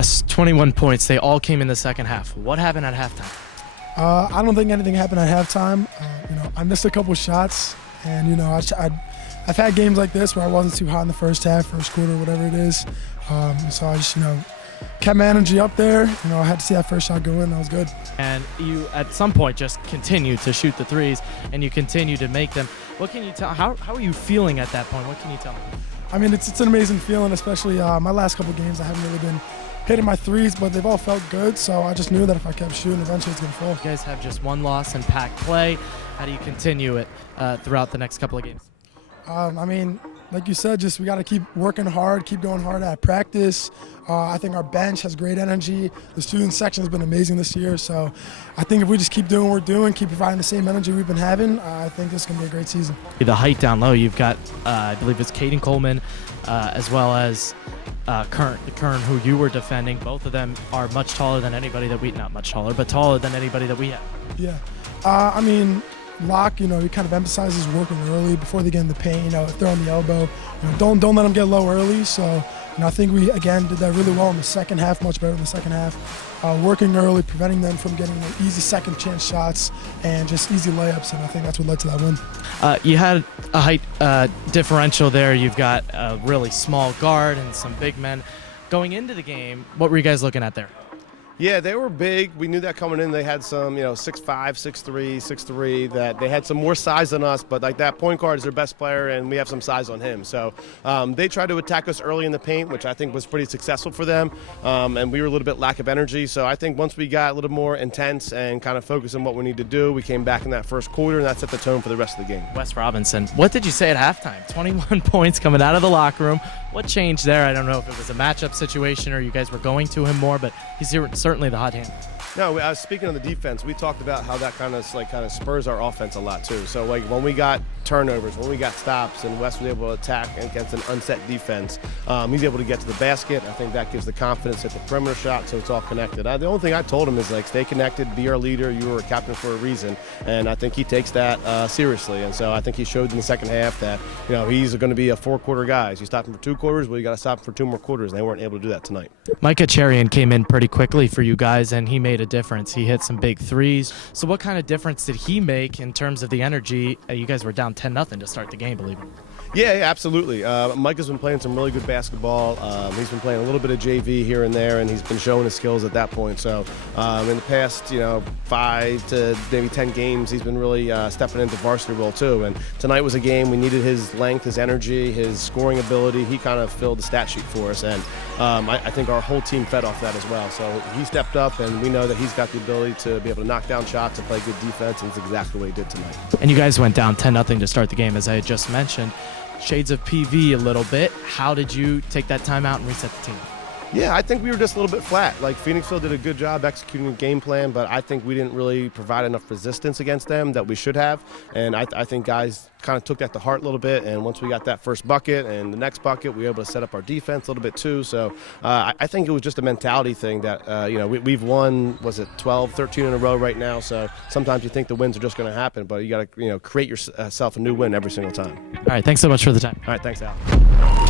Wes, 21 points. They all came in the second half. What happened at halftime? I don't think anything happened at halftime. I missed a couple shots, and I've had games like this where I wasn't too hot in the first half, first quarter, whatever it is. So I just kept my energy up there. I had to see that first shot go in. That was good. And you, at some point, just continued to shoot the threes, and you continue to make them. What can you tell? How are you feeling at that point? What can you tell me? I mean, it's an amazing feeling, especially my last couple games. I haven't really been hitting my threes, but they've all felt good. So I just knew that if I kept shooting, eventually it's going to fall. You guys have just one loss in pack play. How do you continue it throughout the next couple of games? I mean, like you said, we got to keep working hard, keep going hard at practice. I think our bench has great energy. The student section has been amazing this year. So I think if we just keep doing what we're doing, keep providing the same energy we've been having, I think this is going to be a great season. The height down low, you've got, I believe it's Caden Coleman, as well as Kern, who you were defending. Both of them are much taller than anybody that we, not much taller, but taller than anybody that we have. Yeah. I mean, Locke, he kind of emphasizes working early before they get in the paint. If they're on the elbow, don't let them get low early. So, I think we again did that really well in the second half, much better in the second half. Working early, preventing them from getting easy second chance shots and just easy layups, and I think that's what led to that win. You had a height differential there. You've got a really small guard and some big men. Going into the game, what were you guys looking at there? Yeah, they were big. We knew that coming in. They had some, 6'5", 6'3", 6'3", that they had some more size than us, but like that point guard is their best player, and we have some size on him. So they tried to attack us early in the paint, which I think was pretty successful for them, and we were a little bit lack of energy. So I think once we got a little more intense and kind of focused on what we need to do, we came back in that first quarter, and that set the tone for the rest of the game. Wes Robinson, what did you say at halftime? 21 points coming out of the locker room. What changed there? I don't know if it was a matchup situation or you guys were going to him more, but he's certainly the hot hand. No, speaking of the defense, we talked about how that kind of spurs our offense a lot too. So when we got turnovers, when we got stops, and Wes was able to attack against an unset defense, he's able to get to the basket. I think that gives the confidence at the perimeter shot, so it's all connected. The only thing I told him is stay connected, be our leader. You were a captain for a reason, and I think he takes that seriously. And so I think he showed in the second half that he's going to be a four-quarter guy. So you stop him for 2 quarters, well, you got to stop him for 2 more quarters, and they weren't able to do that tonight. Micah Cherian came in pretty quickly for you guys, and he made a difference. He hit some big threes. So what kind of difference did he make in terms of the energy? You guys were down 10-0 to start the game, believe it. Yeah, absolutely. Micah's been playing some really good basketball. He's been playing a little bit of JV here and there, and he's been showing his skills at that point. So in the past, 5 to maybe 10 games, he's been really stepping into varsity role too. And tonight was a game we needed his length, his energy, his scoring ability. He kind of filled the stat sheet for us, and I think our whole team fed off that as well. So he stepped up, and we know that he's got the ability to be able to knock down shots and play good defense, and it's exactly what he did tonight. And you guys went down 10-0 to start the game, as I had just mentioned. Shades of PV a little bit. How did you take that time out and reset the team? Yeah, I think we were just a little bit flat. Phoenixville did a good job executing the game plan, but I think we didn't really provide enough resistance against them that we should have. And I think guys kind of took that to heart a little bit. And once we got that first bucket and the next bucket, we were able to set up our defense a little bit too. So I think it was just a mentality thing that, we've won, 12, 13 in a row right now. So sometimes you think the wins are just going to happen, but you got to, create yourself a new win every single time. All right, thanks so much for the time. All right, thanks, Al.